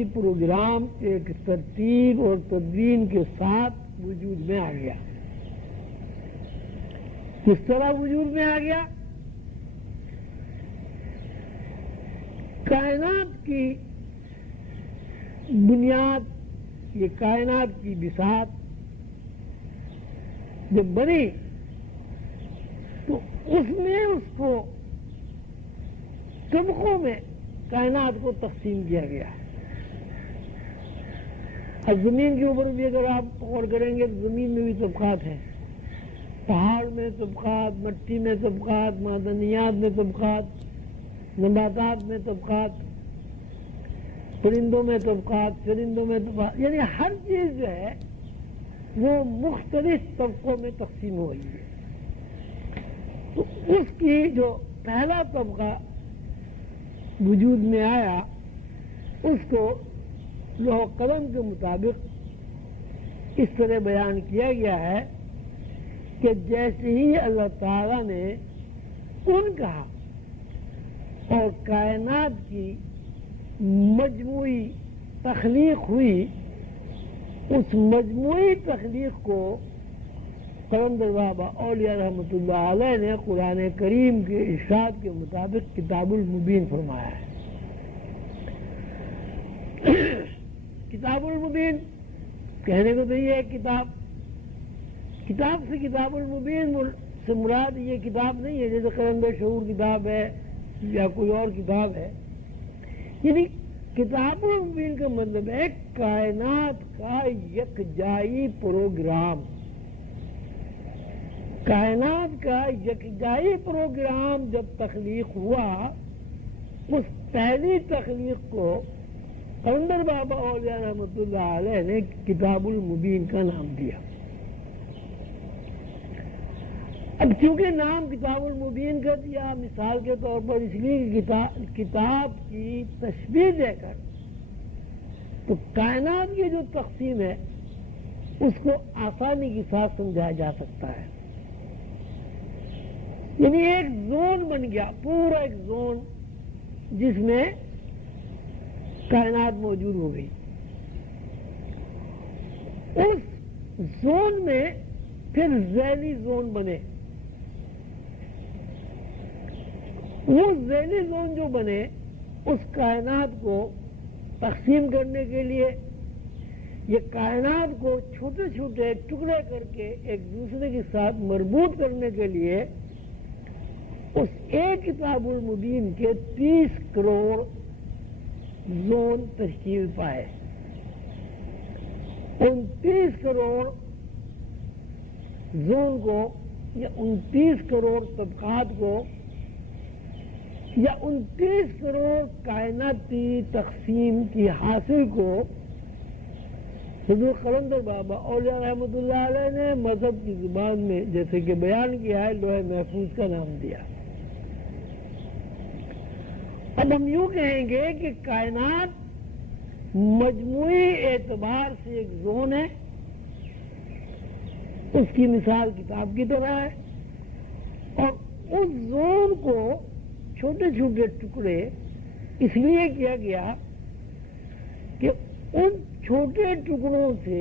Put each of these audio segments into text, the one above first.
جائی پروگرام ایک ترتیب اور تدوین کے ساتھ وجود میں آ گیا۔ کس طرح وجود میں آ گیا؟ کائنات کی بنیاد، یہ کائنات کی بساط جب بنی تو اس میں اس کو طبقوں میں کائنات کو تقسیم کیا گیا۔ اب زمین کے اوپر بھی اگر آپ غور کریں گے تو زمین میں بھی طبقات ہیں، پہاڑ میں طبقات، مٹی میں طبقات، معدنیات میں طبقات، نباتات میں طبقات، پرندوں میں طبقات، چرندوں میں طبقات، یعنی ہر چیز جو ہے وہ مختلف طبقوں میں تقسیم ہو گئی ہے۔ تو اس کی جو پہلا طبقہ وجود میں آیا اس کو لوح قلم کے مطابق اس طرح بیان کیا گیا ہے کہ جیسے ہی اللہ تعالیٰ نے کن کہا اور کائنات کی مجموعی تخلیق ہوئی، اس مجموعی تخلیق کو قلندر بابا اولیاء رحمۃ اللہ علیہ نے قرآن کریم کے ارشاد کے مطابق کتاب المبین فرمایا ہے۔ کتاب المبین کہنے کو تو یہ ہے کتاب سے کتاب المبین سے مراد یہ کتاب نہیں ہے جیسے قلندر شعور کتاب ہے یا کوئی اور کتاب ہے، یعنی کتاب المبین کا مطلب ہے کائنات کا یکجائی پروگرام۔ کائنات کا یکجائی پروگرام جب تخلیق ہوا، اس پہلی تخلیق کو قلندر بابا اولیاء رحمۃ اللہ علیہ نے کتاب المبین کا نام دیا۔ اب چونکہ نام کتاب المبین کا دیا مثال کے طور پر اس لیے کتاب کی تشبیہ دے کر، تو کائنات کی جو تقسیم ہے اس کو آسانی کے ساتھ سمجھایا جا سکتا ہے۔ یعنی ایک زون بن گیا، پورا ایک زون جس میں کائنات موجود ہو گئی۔ اس زون میں پھر ذیلی زون بنے، وہ ذیلی زون جو بنے اس کائنات کو تقسیم کرنے کے لیے، یہ کائنات کو چھوٹے چھوٹے ٹکڑے کر کے ایک دوسرے کے ساتھ مربوط کرنے کے لیے اس ایک کتاب المبین کے 30 کروڑ زون تشکیل پائے۔ ان 30 کروڑ زون کو یا 29 کروڑ طبقات کو یا 29 کروڑ کائناتی تقسیم کی حاصل کو حضور قلندر بابا اولیاء رحمۃ اللہ علیہ نے مذہب کی زبان میں جیسے کہ بیان کیا ہے لوح محفوظ کا نام دیا۔ اب ہم یوں کہیں گے کہ کائنات مجموعی اعتبار سے ایک زون ہے، اس کی مثال کتاب کی طرح ہے، اور اس زون کو چھوٹے چھوٹے ٹکڑے اس لیے کیا گیا کہ ان چھوٹے ٹکڑوں سے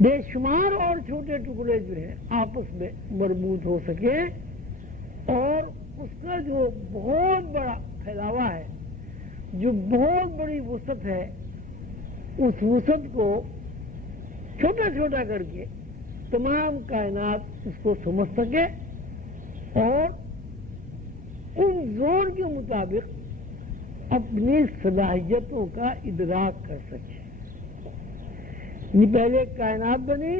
بے شمار اور چھوٹے ٹکڑے جو ہیں آپس میں مربوط ہو سکے، اور اس کا جو بہت بڑا پھیلاوا ہے، جو بہت بڑی وسعت ہے، اس وسعت کو چھوٹا چھوٹا کر کے تمام کائنات اس کو سمجھ سکے اور ان زون کے مطابق اپنی صلاحیتوں کا ادراک کر سکے۔ یہ پہلے کائنات بنی،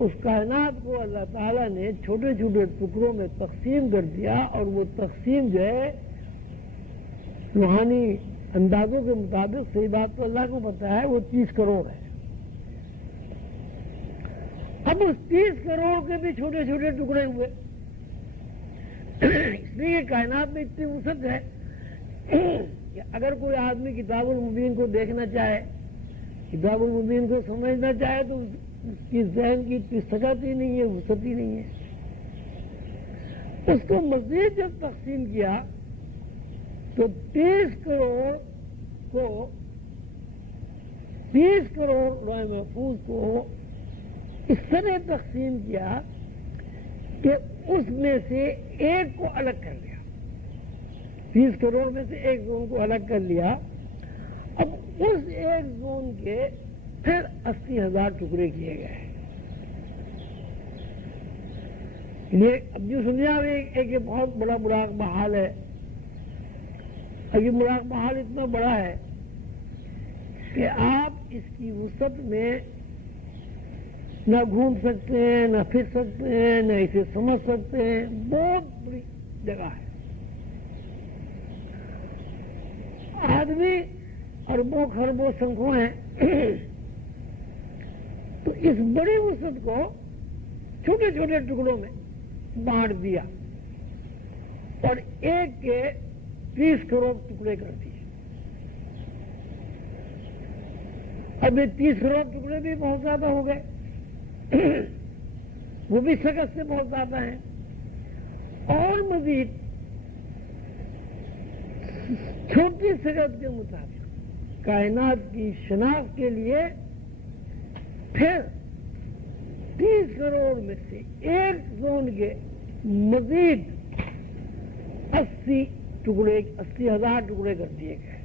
اس کائنات کو اللہ تعالیٰ نے چھوٹے چھوٹے ٹکڑوں میں تقسیم کر دیا، اور وہ تقسیم جو ہے روحانی اندازوں کے مطابق، صحیح بات تو اللہ کو پتہ ہے، وہ 30 کروڑ ہے۔ اب اس 30 کروڑ کے بھی چھوٹے چھوٹے ٹکڑے ہوئے، اس لیے کائنات میں اتنی وسعت ہے کہ اگر کوئی آدمی کتاب المبین کو دیکھنا چاہے، کتاب المبین کو سمجھنا چاہے، تو اس کی ذہن کی اتنی سکت ہی نہیں ہے، وسعت ہی نہیں ہے۔ اس کو مزید جب تقسیم کیا تو 30 کروڑ لوح محفوظ کو اس طرح تقسیم کیا کہ اس میں سے ایک کو الگ کر لیا، 30 کروڑ میں سے ایک زون کو الگ کر لیا. اب اس ایک زون کے پھر 80,000 ٹکڑے کیے گئے. یہ اب جو سمجھے آپ ایک بہت بڑا مراقبہ حال ہے. اب یہ مراقبہ حال اتنا بڑا ہے کہ آپ اس کی وسعت میں نہ گھوم سکتے ہیں، نہ پھر سکتے ہیں، نہ اسے سمجھ سکتے ہیں. بہت بڑی جگہ ہے. آدمی اربوں خربوں سنکھوں ہیں، تو اس بڑی وسعت کو چھوٹے چھوٹے ٹکڑوں میں بانٹ دیا اور ایک کے 30 کروڑ ٹکڑے کر دیے. اب یہ 30 کروڑ ٹکڑے بھی بہت زیادہ ہو گئے، وہ بھی سکت سے بہت زیادہ ہیں. اور مزید چھوٹی سکت کے مطابق کائنات کی شناخت کے لیے پھر 30 کروڑ میں سے ایک زون کے مزید 80,000 ٹکڑے کر دیے گئے.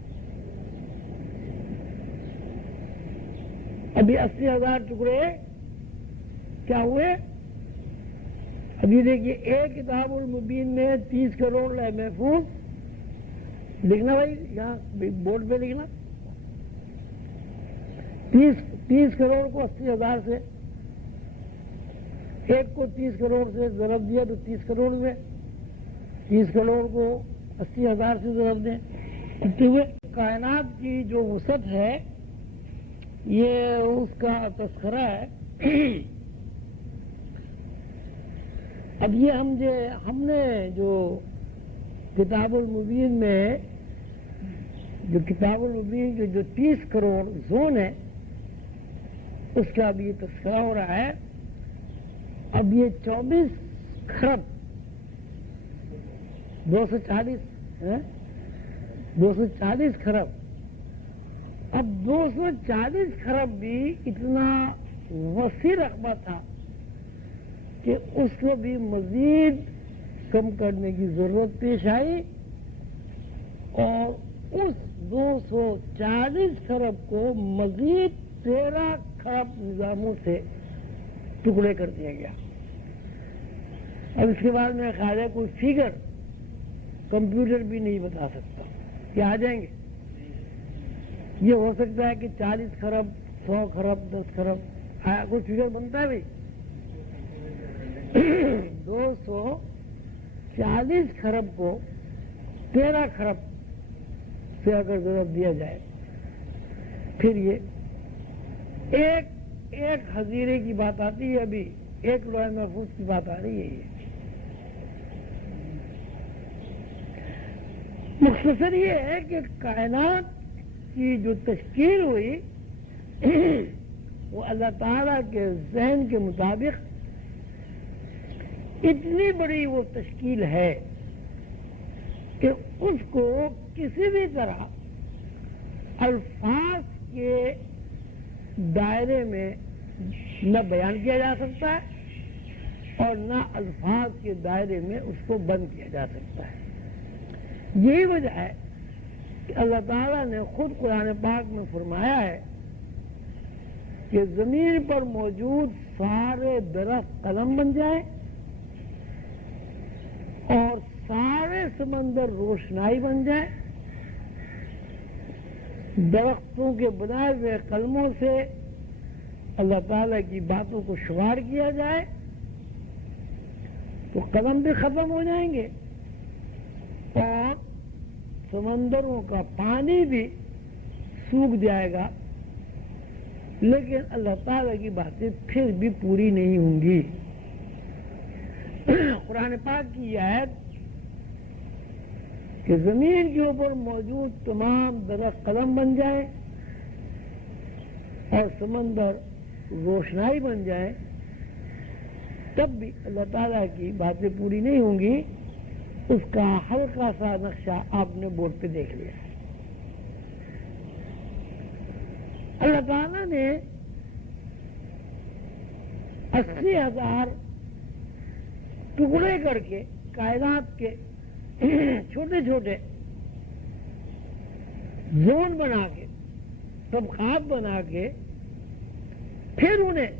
ابھی 80,000 ٹکڑے کیا ہوئے؟ ابھی دیکھیے ایک کتاب المبین میں 30 کروڑ لوح محفوظ لکھنا، بھائی یہاں بورڈ پہ لکھنا. 30 کروڑ کو 80,000 سے، ایک کو 30 کروڑ سے ضرب دیا تو 30 کروڑ ہوئے. 30 کروڑ کو 80,000 سے ضرب دیں کتنے ہوئے؟ کائنات کی جو وسعت ہے یہ اس کا تذکرہ ہے. اب یہ ہم نے جو کتاب المبین میں جو 30 کروڑ زون ہے اس کا اب یہ تذکرہ ہو رہا ہے. اب یہ 24 خرب 240 خرب. اب 240 خرب بھی اتنا وسیع رقبہ تھا کہ اس کو بھی مزید کم کرنے کی ضرورت پیش آئی اور اس 240 خرب کو مزید 13 خرب نظاموں سے ٹکڑے کر دیا گیا. اب اس کے بعد میں خیال ہے کوئی فگر کمپیوٹر بھی نہیں بتا سکتا کہ آ جائیں گے. یہ ہو سکتا ہے کہ 40 خرب 100 خرب 10 خرب آیا کوئی فگر بنتا ہے بھائی. 240 خرب کو 13 خرب سے اگر ضرورت دیا جائے پھر یہ ایک حضیرے کی بات آتی ہے. ابھی ایک لوح محفوظ کی بات آ رہی ہے. یہ مختصر یہ ہے کہ کائنات کی جو تشکیل ہوئی وہ اللہ تعالیٰ کے ذہن کے مطابق اتنی بڑی وہ تشکیل ہے کہ اس کو کسی بھی طرح الفاظ کے دائرے میں نہ بیان کیا جا سکتا ہے اور نہ الفاظ کے دائرے میں اس کو بند کیا جا سکتا ہے. یہی وجہ ہے کہ اللہ تعالیٰ نے خود قرآن پاک میں فرمایا ہے کہ زمین پر موجود سارے درخت قلم بن جائیں اور سارے سمندر روشنائی بن جائیں. درختوں کے بنائے ہوئے قلموں سے اللہ تعالیٰ کی باتوں کو شمار کیا جائے تو قلم بھی ختم ہو جائیں گے اور سمندروں کا پانی بھی سوکھ جائے گا، لیکن اللہ تعالیٰ کی باتیں پھر بھی پوری نہیں ہوں گی. قرآن پاک کی یہ آیت کہ زمین کے اوپر موجود تمام درخت قلم بن جائیں اور سمندر روشنائی بن جائیں تب بھی اللہ تعالیٰ کی باتیں پوری نہیں ہوں گی. اس کا ہلکا سا نقشہ آپ نے بورڈ پہ دیکھ لیا. اللہ تعالیٰ نے 80,000 ٹکڑے کر کے کائنات کے چھوٹے چھوٹے زون بنا کے طبقات بنا کے پھر انہیں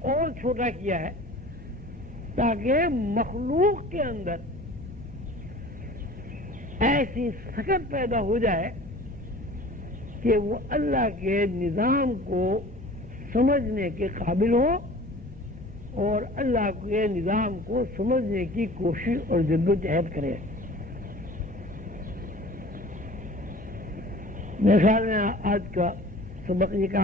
اور چھوٹا کیا ہے تاکہ مخلوق کے اندر ایسی سکت پیدا ہو جائے کہ وہ اللہ کے نظام کو سمجھنے کے قابل ہو اور اللہ کے نظام کو سمجھنے کی کوشش اور جدوجہد کرے. میرے خیال میں آج کا سبق یہ کہا